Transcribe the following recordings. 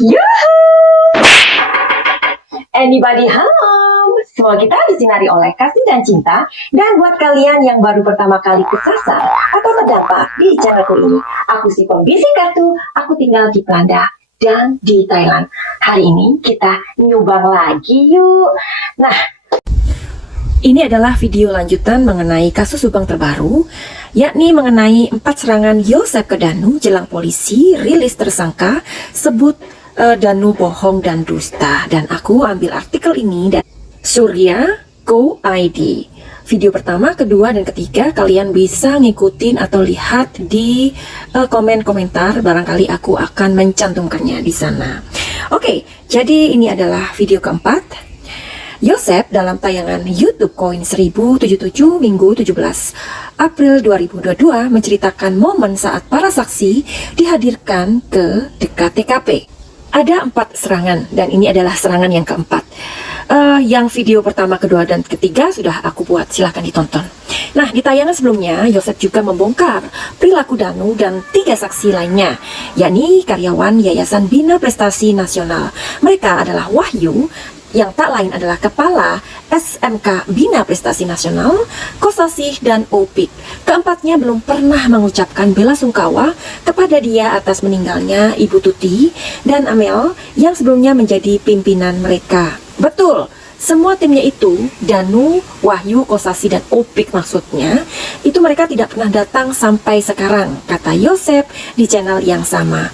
Yuhuu! Anybody home? Semua kita disinari oleh kasih dan cinta. Dan buat kalian yang baru pertama kali kesasar atau terdampak di channelku ini, aku si pembisik kartu, aku tinggal di Belanda dan di Thailand. Hari ini kita nyumbang lagi yuk. Nah, ini adalah video lanjutan mengenai kasus Subang terbaru, yakni mengenai 4 serangan Yosep ke Danu jelang polisi rilis tersangka sebut Danu bohong dan dusta. Dan aku ambil artikel ini dari Surya Go ID. Video pertama, kedua, dan ketiga kalian bisa ngikutin atau lihat di komen-komentar. Barangkali aku akan mencantumkannya di sana. Oke, jadi ini adalah video keempat. Yosep dalam tayangan YouTube Koin 1077 Minggu 17 April 2022 menceritakan momen saat para saksi dihadirkan ke dekat TKP. Ada 4 serangan dan ini adalah serangan yang keempat. Yang video pertama, kedua, dan ketiga sudah aku buat, silahkan ditonton. Nah, di tayangan sebelumnya Yosep juga membongkar perilaku Danu dan 3 saksi lainnya, yakni karyawan Yayasan Bina Prestasi Nasional. Mereka adalah Wahyu, yang tak lain adalah Kepala SMK Bina Prestasi Nasional, Kosasih, dan Opik. Keempatnya belum pernah mengucapkan bela sungkawa kepada dia atas meninggalnya Ibu Tuti dan Amel yang sebelumnya menjadi pimpinan mereka. Betul, semua timnya itu, Danu, Wahyu, Kosasih, dan Opik maksudnya, itu mereka tidak pernah datang sampai sekarang, kata Yosep di channel yang sama.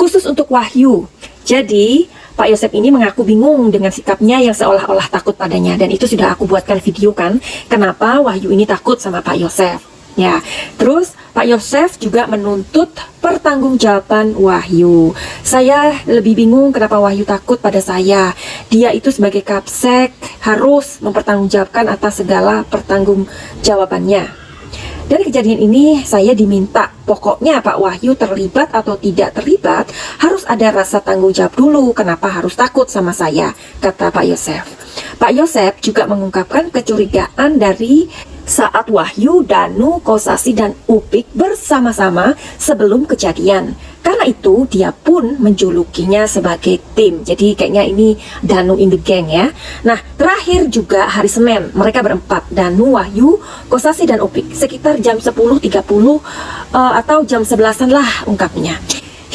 Khusus untuk Wahyu, jadi Pak Yosep ini mengaku bingung dengan sikapnya yang seolah-olah takut padanya. Dan itu sudah aku buatkan video kan, kenapa Wahyu ini takut sama Pak Yosep. Ya, terus Pak Yosep juga menuntut pertanggungjawaban Wahyu. Saya lebih bingung kenapa Wahyu takut pada saya. Dia itu sebagai kapsek harus mempertanggungjawabkan atas segala pertanggungjawabannya. Dari kejadian ini saya diminta, pokoknya Pak Wahyu terlibat atau tidak terlibat harus ada rasa tanggung jawab dulu, kenapa harus takut sama saya, kata Pak Yosep. Pak Yosep juga mengungkapkan kecurigaan dari saat Wahyu, Danu, Kosasih, dan Upik bersama-sama sebelum kejadian. Karena itu dia pun menjulukinya sebagai tim. Jadi kayaknya ini Danu in the gang ya. Nah, terakhir juga hari Senin mereka berempat, Danu, Wahyu, Kosasih, dan Upik, sekitar jam 10.30 atau jam 11-an lah ungkapnya.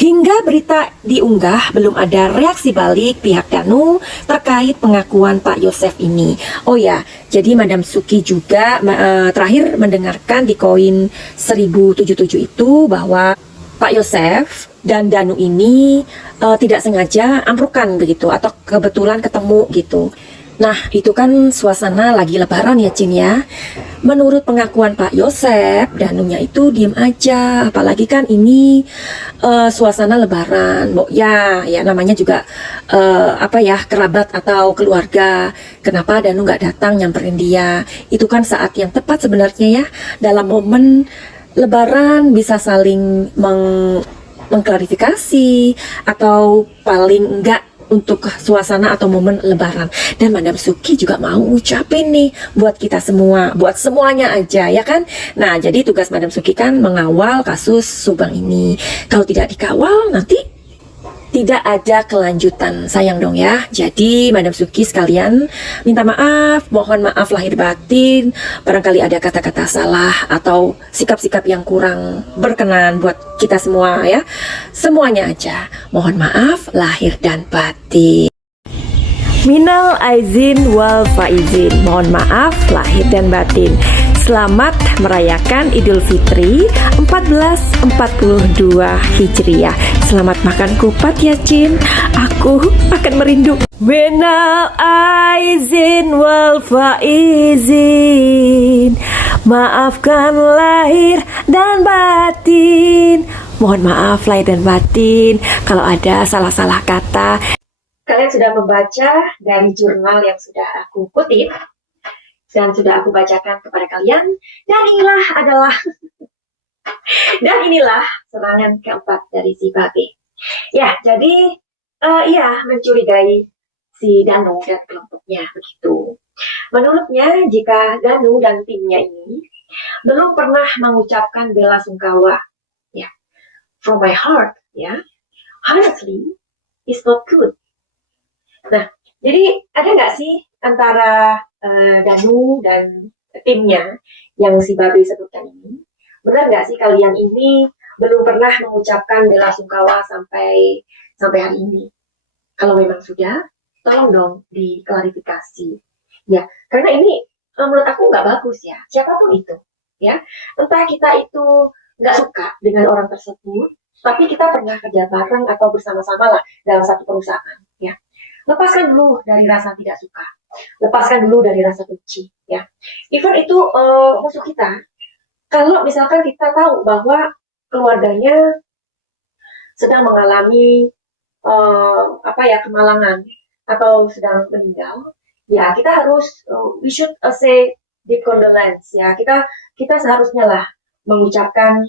Hingga berita diunggah, belum ada reaksi balik pihak Danu terkait pengakuan Pak Yosep ini. Oh ya, jadi Madam Suki juga terakhir mendengarkan di Koin 1077 itu bahwa Pak Yosep dan Danu ini tidak sengaja amprukan begitu, atau kebetulan ketemu gitu. Nah, itu kan suasana lagi lebaran ya, Cin ya. Menurut pengakuan Pak Yosep, Danunya itu diem aja. Apalagi kan ini suasana lebaran. Ya namanya juga kerabat atau keluarga. Kenapa Danu nggak datang nyamperin dia? Itu kan saat yang tepat sebenarnya ya. Dalam momen lebaran bisa saling mengklarifikasi atau paling enggak untuk suasana atau momen lebaran. Dan Madam Suki juga mau ucapin nih buat kita semua, buat semuanya aja ya kan. Nah, jadi tugas Madam Suki kan mengawal kasus Subang ini. Kalau tidak dikawal nanti tidak ada kelanjutan, sayang dong ya. Jadi Madam Suki sekalian minta maaf, mohon maaf lahir batin. Barangkali ada kata-kata salah atau sikap-sikap yang kurang berkenan buat kita semua ya. Semuanya aja, mohon maaf lahir dan batin. Minal aizin wal faizin, mohon maaf lahir dan batin. Selamat merayakan Idul Fitri 1442 Hijriah. Selamat makan kupat ya, Cin. Aku akan merindu. Minal aizin wal faizin, maafkan lahir dan batin. Mohon maaf lahir dan batin kalau ada salah-salah kata. Kalian sudah membaca dari jurnal yang sudah aku kutip dan sudah aku bacakan kepada kalian. Dan inilah serangan keempat dari si Babe. Ya, jadi mencurigai si Danu dan kelompoknya begitu. Menurutnya, jika Danu dan timnya ini belum pernah mengucapkan bela sungkawa, ya, from my heart, ya, honestly, is not good. Nah, jadi ada nggak sih antara Danu dan timnya yang si Babe sebutkan ini? Benar nggak sih kalian ini belum pernah mengucapkan bela sungkawa sampai hari ini? Kalau memang sudah, tolong dong diklarifikasi. Ya, karena ini menurut aku nggak bagus ya, siapapun itu. Ya, entah kita itu nggak suka dengan orang tersebut, tapi kita pernah kerja bareng atau bersama-sama lah dalam satu perusahaan. Ya, lepaskan dulu dari rasa tidak suka, lepaskan dulu dari rasa benci. Ya, even itu musuh kita. Kalau misalkan kita tahu bahwa keluarganya sedang mengalami kemalangan atau sedang meninggal, ya kita harus we should say deep condolence ya, kita seharusnya lah mengucapkan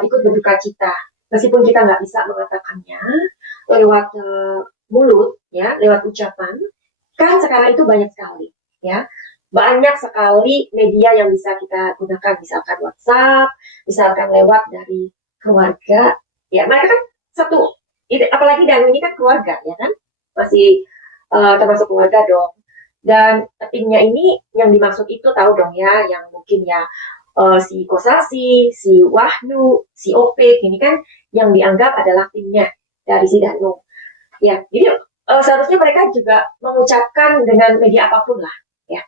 ikut berduka cita meskipun kita nggak bisa mengatakannya lewat mulut ya, lewat ucapan. Kan sekarang itu banyak sekali ya, banyak sekali media yang bisa kita gunakan, misalkan WhatsApp, misalkan lewat dari keluarga ya, mereka kan satu, apalagi Danu ini kan keluarga ya kan, masih termasuk keluarga dong. Dan timnya ini yang dimaksud itu tahu dong ya, yang mungkin ya si Kosasi, si Wahyu, si Opik ini kan yang dianggap adalah timnya dari si Danu. Ya, jadi seharusnya mereka juga mengucapkan dengan media apapun lah ya.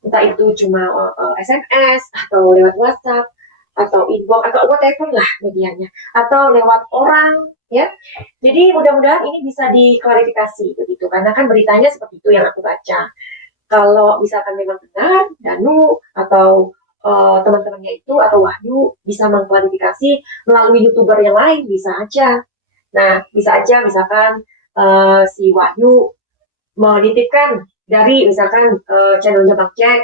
Entah itu cuma SMS atau lewat WhatsApp atau inbox atau whatever lah medianya, atau lewat orang ya. Jadi mudah-mudahan ini bisa diklarifikasi begitu, karena kan beritanya seperti itu yang aku baca. Kalau misalkan memang benar Danu atau teman-temannya itu atau Wahyu bisa mengklarifikasi melalui YouTuber yang lain, bisa aja. Nah, bisa aja misalkan si Wahyu menitipkan dari misalkan channelnya Bang Jack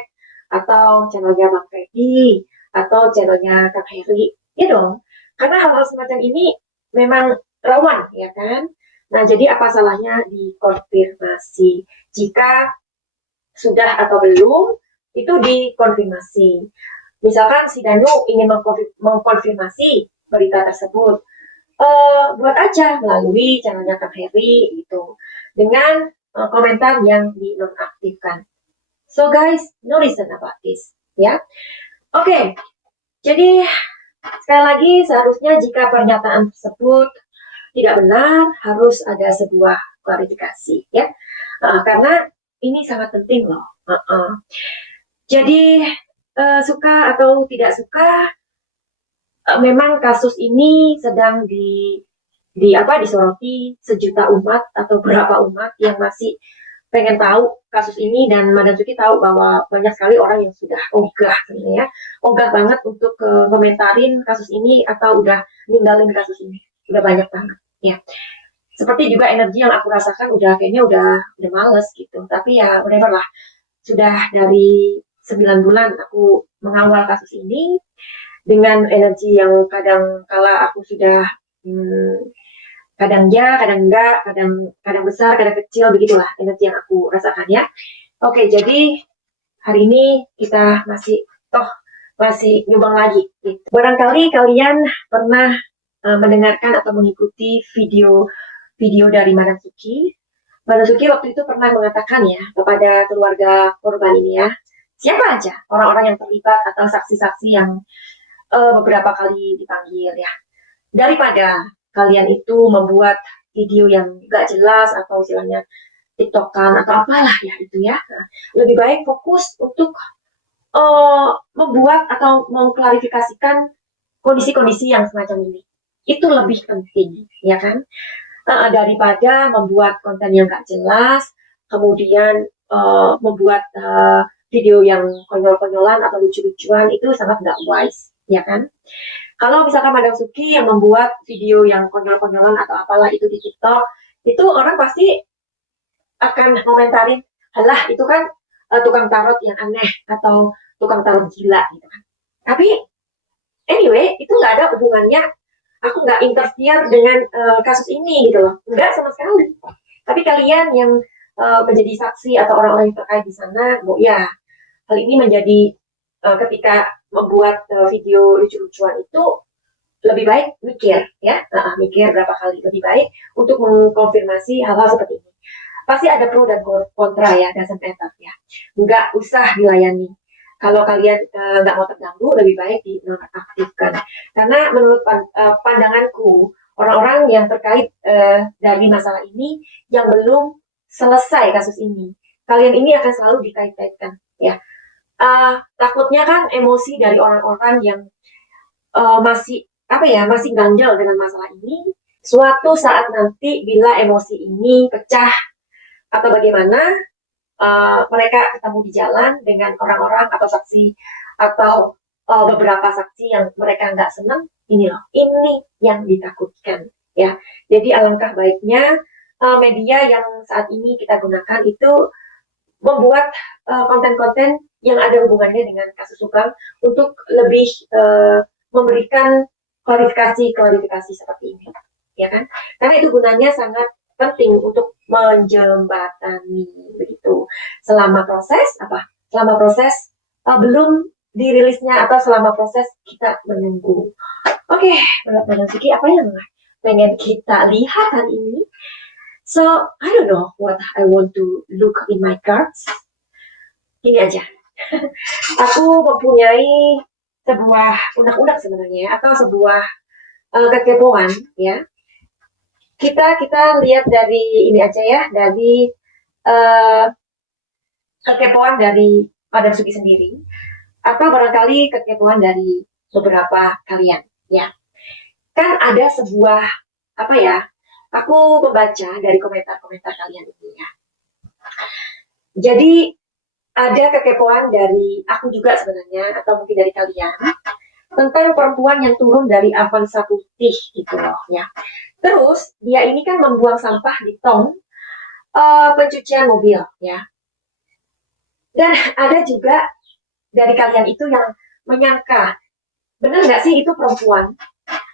atau channelnya Bang Freddy atau channelnya Kak Heri, ya dong. Karena hal-hal semacam ini memang rawan, ya kan? Nah, jadi apa salahnya dikonfirmasi? Jika sudah atau belum, itu dikonfirmasi. Misalkan si Danu ingin mengkonfirmasi berita tersebut, buat aja melalui channelnya Kak Heri gitu, dengan komentar yang dinonaktifkan. So guys, no reason about this, ya. Oke, jadi sekali lagi seharusnya jika pernyataan tersebut tidak benar, harus ada sebuah klarifikasi, ya. Karena ini sangat penting loh. Jadi suka atau tidak suka, memang kasus ini sedang disoroti sejuta umat atau berapa umat yang masih pengen tahu kasus ini, dan Madam Suki tahu bahwa banyak sekali orang yang sudah ogah sebenarnya, ogah banget untuk komentarin kasus ini atau udah ninggalin kasus ini, udah banyak banget ya. Seperti juga energi yang aku rasakan kayaknya udah males gitu, tapi ya whatever lah, sudah dari 9 bulan aku mengawal kasus ini dengan energi yang kadang kala aku sudah kadang ya, kadang enggak, kadang besar, kadang kecil, begitulah energi yang aku rasakan ya. Oke, jadi hari ini kita masih nyumbang lagi gitu. Barangkali kalian pernah mendengarkan atau mengikuti video dari Madam Suki. Madam Suki waktu itu pernah mengatakan ya kepada keluarga korban ini ya, siapa aja orang-orang yang terlibat atau saksi-saksi yang beberapa kali dipanggil ya, daripada kalian itu membuat video yang gak jelas atau istilahnya tiktokan atau apalah ya itu ya, lebih baik fokus untuk membuat atau mengklarifikasikan kondisi-kondisi yang semacam ini. Itu lebih penting ya kan, daripada membuat konten yang gak jelas kemudian membuat video yang konyol-konyolan atau lucu-lucuan. Itu sangat gak wise ya kan. Kalau misalkan Madam Suki yang membuat video yang konyol-konyolan atau apalah itu di TikTok, itu orang pasti akan komentarin, halah itu kan tukang tarot yang aneh atau tukang tarot gila gitu kan. Tapi anyway, itu nggak ada hubungannya, aku nggak interfere dengan kasus ini gitu loh, nggak sama sekali. Tapi kalian yang menjadi saksi atau orang-orang yang terkait di sana, ya hal ini menjadi ketika membuat video lucu-lucuan itu lebih baik mikir ya, mikir berapa kali lebih baik untuk mengkonfirmasi hal-hal seperti ini. Pasti ada pro dan kontra ya, doesn't matter ya. Nggak usah dilayani. Kalau kalian nggak mau terganggu, lebih baik dinonaktifkan. Karena menurut pandanganku, orang-orang yang terkait dari masalah ini yang belum selesai kasus ini, kalian ini akan selalu dikait-kaitkan ya. Takutnya kan emosi dari orang-orang yang masih masih ganjal dengan masalah ini. Suatu saat nanti bila emosi ini pecah atau bagaimana, mereka ketemu di jalan dengan orang-orang atau saksi atau beberapa saksi yang mereka nggak senang, ini yang ditakutkan ya. Jadi alangkah baiknya media yang saat ini kita gunakan itu membuat konten-konten yang ada hubungannya dengan kasus Subang untuk lebih memberikan klarifikasi seperti ini, ya kan? Karena itu gunanya sangat penting untuk menjembatani begitu. Selama proses belum dirilisnya atau selama proses kita menunggu. Oke, menurut Madam Siki apa yang pengen kita lihat hari ini? So, I don't know what I want to look in my cards. Ini aja. Aku mempunyai sebuah unek-unek sebenarnya, atau sebuah kekepoan ya. Kita lihat dari ini aja ya, dari kekepoan dari Madam Sugi sendiri, atau barangkali kekepoan dari beberapa kalian ya. Kan ada sebuah aku membaca dari komentar-komentar kalian ini ya. Jadi ada kekepoan dari aku juga sebenarnya, atau mungkin dari kalian, tentang perempuan yang turun dari Avanza putih gitu loh ya. Terus dia ini kan membuang sampah di tong pencucian mobil ya. Dan ada juga dari kalian itu yang menyangka, benar nggak sih itu perempuan?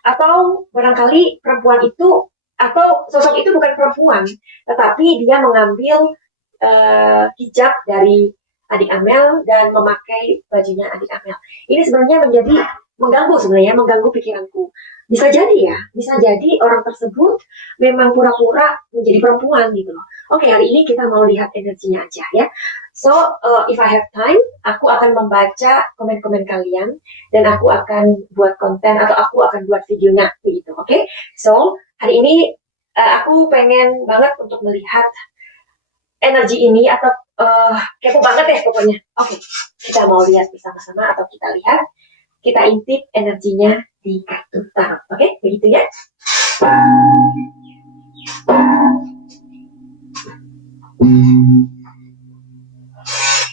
Atau barangkali perempuan itu, atau sosok itu bukan perempuan, tetapi dia mengambil hijab dari adik Amel dan memakai bajunya adik Amel. Ini sebenarnya mengganggu pikiranku. Bisa jadi orang tersebut memang pura-pura menjadi perempuan gitu loh. Oke, hari ini kita mau lihat energinya aja ya. So, if I have time, aku akan membaca komen-komen kalian dan aku akan buat konten atau aku akan buat videonya begitu. Oke? So, hari ini aku pengen banget untuk melihat energi ini, atau kepo banget ya pokoknya. Oke, kita mau lihat bersama-sama, atau kita intip energinya di kartu tarot. Oke, begitu ya.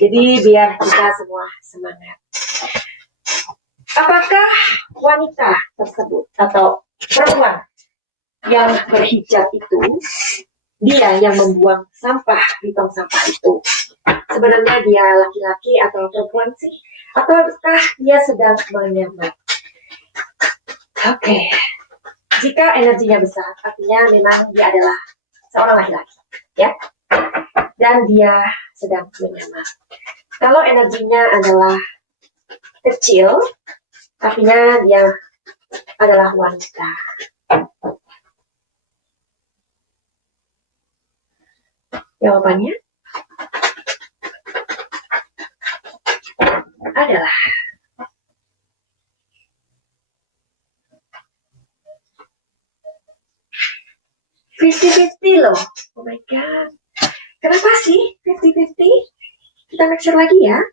Jadi biar kita semua semangat. Apakah wanita tersebut atau perempuan yang berhijab itu dia yang membuang sampah di tong sampah itu? Sebenarnya dia laki-laki atau perempuan sih? Ataukah dia sedang menyamar? Oke. Jika energinya besar, artinya memang dia adalah seorang laki-laki, ya. Dan dia sedang menyamar. Kalau energinya adalah kecil, artinya dia adalah wanita. Jawabannya adalah 50-50 loh. Oh my god. Kenapa sih 50-50? Kita make sure lagi ya.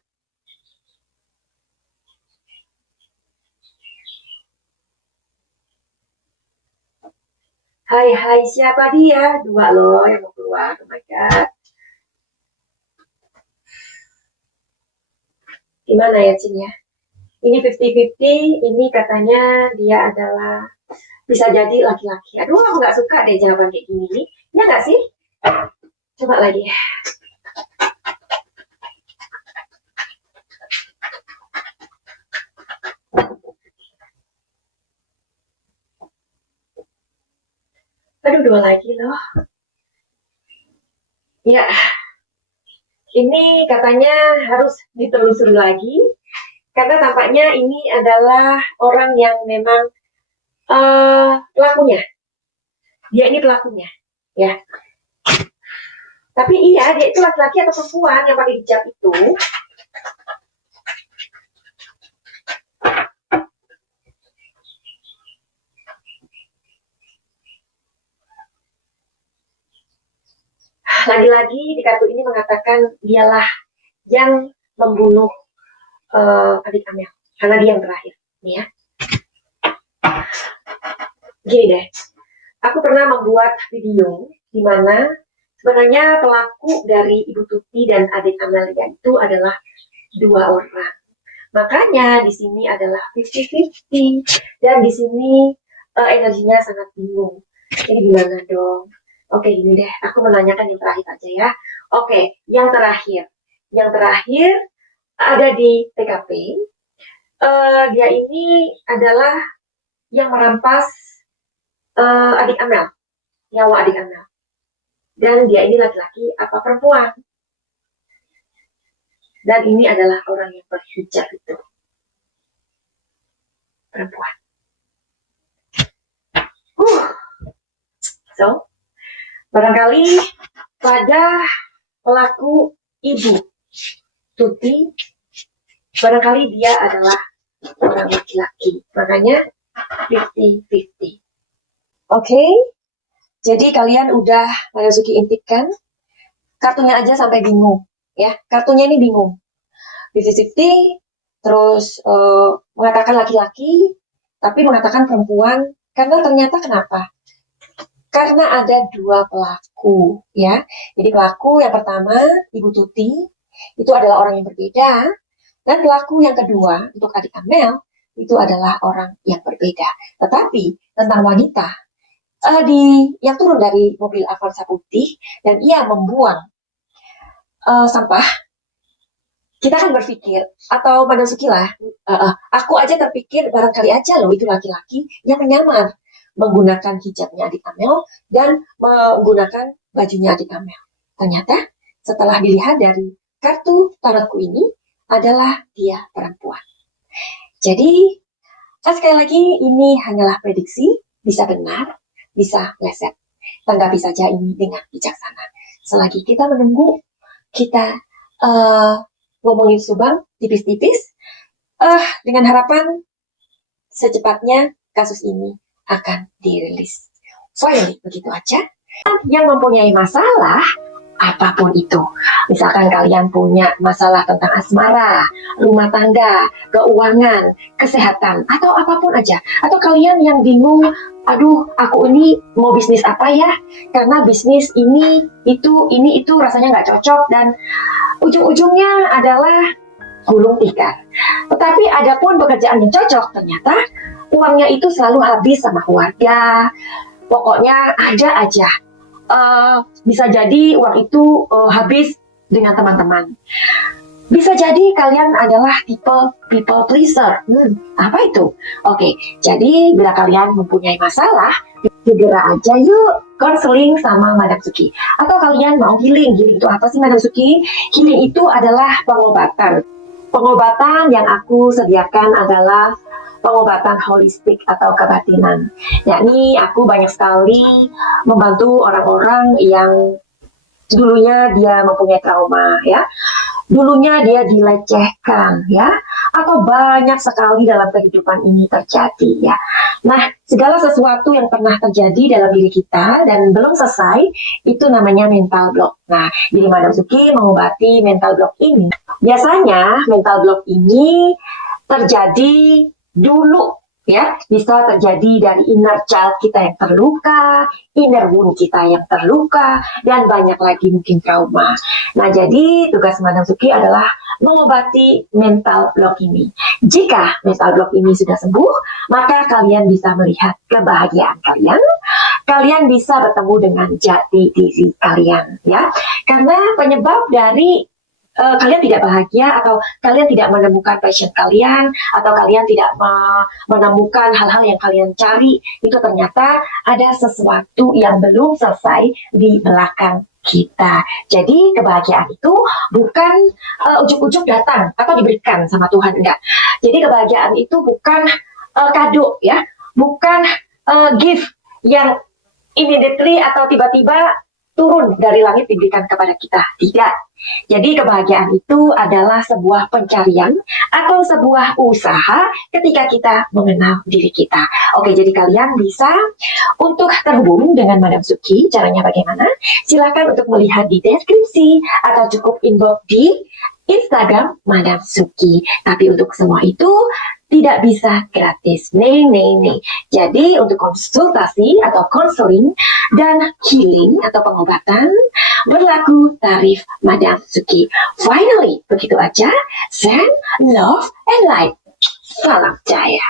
Hai, siapa dia? 2 loh yang mau keluar. Oh my god. Gimana ya, Cin ya? Ini 50-50, ini katanya dia adalah bisa jadi laki-laki. Aduh, aku nggak suka deh jawaban kayak gini. Ya nggak sih? Coba lagi. Aduh, 2 lagi loh. Ya, ini katanya harus ditelusuri lagi. Karena tampaknya ini adalah orang yang memang pelakunya. Dia ini pelakunya, ya. Tapi iya, dia itu laki-laki atau perempuan yang pakai hijab itu. Lagi-lagi di kartu ini mengatakan dialah yang membunuh adik Amel, karena dia yang terakhir, nih ya. Gini deh, aku pernah membuat video di mana sebenarnya pelaku dari Ibu Tuti dan adik Amelia itu adalah 2 orang. Makanya di sini adalah 50-50 dan di sini energinya sangat bingung. Ini gimana dong? Oke, gini deh, aku menanyakan yang terakhir aja ya. Oke, yang terakhir. Yang terakhir ada di TKP. Dia ini adalah yang merampas adik Amel, nyawa adik Amel. Dan dia ini laki-laki apa perempuan. Dan ini adalah orang yang berhijab itu. Perempuan. So, barangkali pada pelaku Ibu Tuti, barangkali dia adalah orang laki-laki. Makanya 50-50. Oke, jadi kalian udah Mayasuki intipkan. Kartunya aja sampai bingung. Ya, kartunya ini bingung. 50-50, terus mengatakan laki-laki, tapi mengatakan perempuan. Karena ternyata kenapa? Karena ada 2 pelaku, ya. Jadi pelaku yang pertama, Ibu Tuti, itu adalah orang yang berbeda. Dan pelaku yang kedua, untuk adik Amel, itu adalah orang yang berbeda. Tetapi tentang wanita, yang turun dari mobil Avanza putih, dan ia membuang sampah, kita kan berpikir, atau Mayasuki lah, aku aja terpikir barangkali aja loh itu laki-laki yang menyamar menggunakan hijabnya adik Amel dan menggunakan bajunya adik Amel. Ternyata setelah dilihat dari kartu tarotku ini adalah dia perempuan. Jadi sekali lagi ini hanyalah prediksi, bisa benar, bisa leset. Tanggapi saja ini dengan bijaksana. Selagi kita menunggu, kita ngomongin Subang tipis-tipis, dengan harapan secepatnya kasus ini akan dirilis. Finally, begitu aja. Yang mempunyai masalah, apapun itu. Misalkan kalian punya masalah tentang asmara, rumah tangga, keuangan, kesehatan, atau apapun aja. Atau kalian yang bingung, aduh, aku ini mau bisnis apa ya? Karena bisnis ini, itu rasanya nggak cocok dan ujung-ujungnya adalah gulung tikar. Tetapi ada pun pekerjaan yang cocok, ternyata uangnya itu selalu habis sama keluarga. Pokoknya ada aja. Bisa jadi uang itu habis dengan teman-teman. Bisa jadi kalian adalah tipe people pleaser. Apa itu? Oke, jadi bila kalian mempunyai masalah, segera aja yuk konseling sama Madam Suki. Atau kalian mau healing. Healing itu apa sih Madam Suki? Healing itu adalah pengobatan. Pengobatan yang aku sediakan adalah pengobatan holistik atau kebatinan. Yakni aku banyak sekali membantu orang-orang yang dulunya dia mempunyai trauma, ya. Dulunya dia dilecehkan, ya, atau banyak sekali dalam kehidupan ini terjadi, ya. Nah, segala sesuatu yang pernah terjadi dalam diri kita dan belum selesai, itu namanya mental block. Nah, jadi Madam Suki mengobati mental block ini. Biasanya mental block ini terjadi dulu, ya, bisa terjadi dari inner child kita yang terluka, inner wound kita yang terluka, dan banyak lagi mungkin trauma. Nah, jadi tugas Madam Suki adalah mengobati mental block ini. Jika mental block ini sudah sembuh, maka kalian bisa melihat kebahagiaan kalian. Kalian bisa bertemu dengan jati diri kalian, ya. Karena penyebab dari kalian tidak bahagia atau kalian tidak menemukan passion kalian atau kalian tidak menemukan hal-hal yang kalian cari, itu ternyata ada sesuatu yang belum selesai di belakang kita. Jadi kebahagiaan itu bukan ujuk-ujuk datang atau diberikan sama Tuhan, enggak. Jadi kebahagiaan itu bukan kado, ya. bukan gift yang immediately atau tiba-tiba turun dari langit diberikan kepada kita. Tidak. Jadi kebahagiaan itu adalah sebuah pencarian atau sebuah usaha ketika kita mengenal diri kita. Oke, jadi kalian bisa untuk terhubung dengan Madam Suki. Caranya bagaimana? Silakan untuk melihat di deskripsi atau cukup inbox di Instagram Madam Suki. Tapi untuk semua itu tidak bisa gratis. Nih. Jadi untuk konsultasi atau konseling dan healing atau pengobatan berlaku tarif Madam Suki. Finally, begitu aja. Send love and light. Salam jaya.